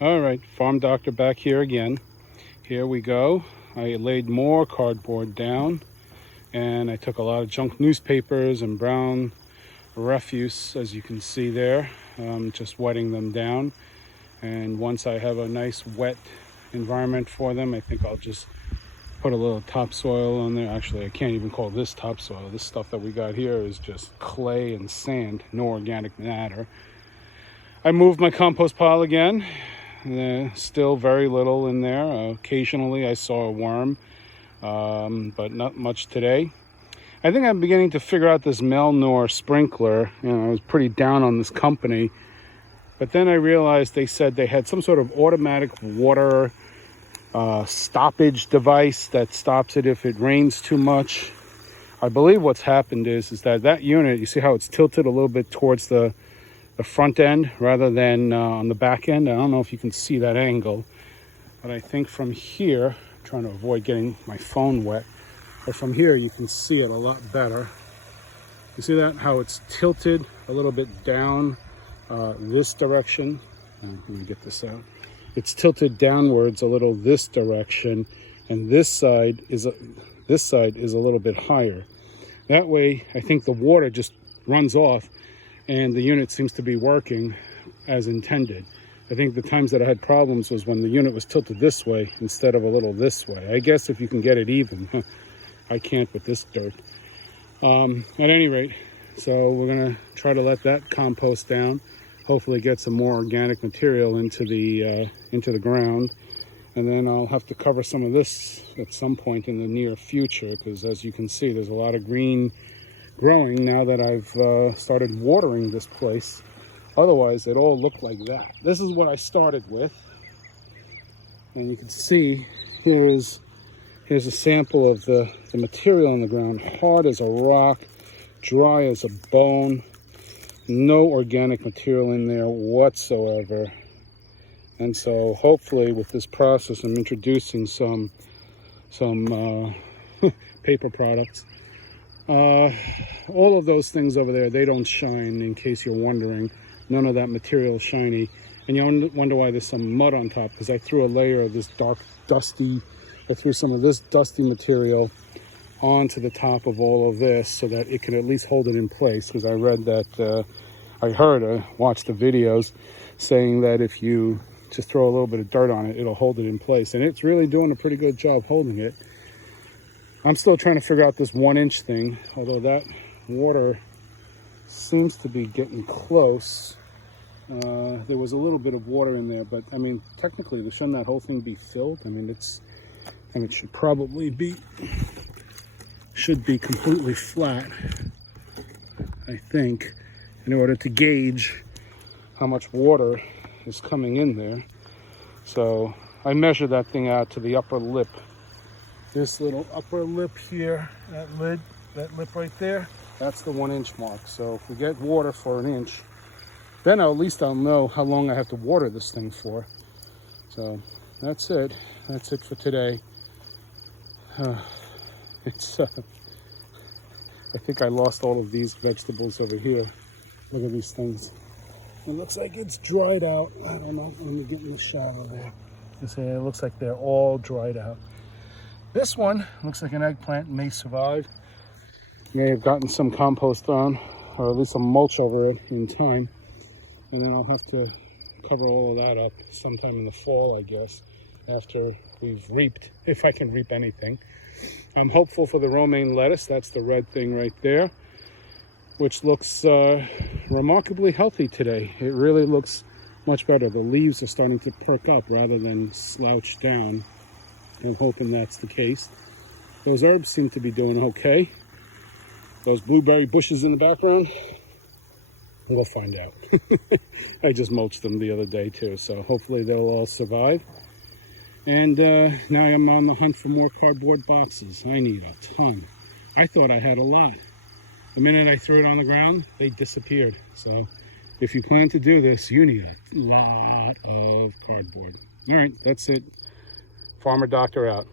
All right, Farm Doctor back here again. Here we go. I laid more cardboard down and I took a lot of junk newspapers and brown refuse, as you can see there, just wetting them down. And once I have a nice wet environment for them, I think I'll just put a little topsoil on there. Actually, I can't even call this topsoil. This stuff that we got here is just clay and sand, no organic matter. I moved my compost pile again. Still very little in there. Occasionally I saw a worm, but not much today. I think I'm beginning to figure out this melnor sprinkler. I was pretty down on this company, but then I realized they said they had some sort of automatic water stoppage device that stops it if it rains too much. I believe what's happened is that unit, you see how it's tilted a little bit towards the front end rather than on the back end. I don't know if you can see that angle, but I think from here, I'm trying to avoid getting my phone wet, but from here you can see it a lot better. You see that, how it's tilted a little bit down this direction. Let me get this out. It's tilted downwards a little this direction, and this side is a little bit higher. That way I think the water just runs off and the unit seems to be working as intended. I think the times that I had problems was when the unit was tilted this way instead of a little this way. I guess if you can get it even. I can't with this dirt. At any rate, so we're gonna try to let that compost down, hopefully get some more organic material into the ground, and then I'll have to cover some of this at some point in the near future, because as you can see, there's a lot of green growing now that I've started watering this place. Otherwise it all looked like that. This is what I started with, and you can see here's a sample of the material on the ground. Hard as a rock, dry as a bone, no organic material in there whatsoever. And so hopefully with this process I'm introducing some paper products. All of those things over there, they don't shine, in case you're wondering. None of that material is shiny. And you wonder why there's some mud on top, because I threw a layer of this dark, dusty, I threw some of this dusty material onto the top of all of this so that it can at least hold it in place. Because I read that, I watched the videos saying that if you just throw a little bit of dirt on it, it'll hold it in place. And it's really doing a pretty good job holding it. I'm still trying to figure out this 1-inch thing, although that water seems to be getting close. There was a little bit of water in there, but I mean, technically, shouldn't that whole thing be filled? I mean, it should probably be, completely flat, I think, in order to gauge how much water is coming in there. So I measured that thing out to the upper lip. This little upper lip here, that lip right there, that's the 1-inch mark. So if we get water for 1 inch, then at least I'll know how long I have to water this thing for. So that's it. That's it for today. I think I lost all of these vegetables over here. Look at these things. It looks like it's dried out. I don't know. Let me get in the shower there. You see, it looks like they're all dried out. This one looks like an eggplant, may survive. May have gotten some compost on, or at least some mulch over it in time. And then I'll have to cover all of that up sometime in the fall, I guess, after we've reaped, if I can reap anything. I'm hopeful for the romaine lettuce. That's the red thing right there, which looks remarkably healthy today. It really looks much better. The leaves are starting to perk up rather than slouch down. I'm hoping that's the case. Those herbs seem to be doing okay. Those blueberry bushes in the background, we'll find out. I just mulched them the other day too, so hopefully they'll all survive. And now I'm on the hunt for more cardboard boxes. I need a ton. I thought I had a lot. The minute I threw it on the ground, they disappeared. So if you plan to do this, you need a lot of cardboard. All right, that's it. Farmer Doctor out.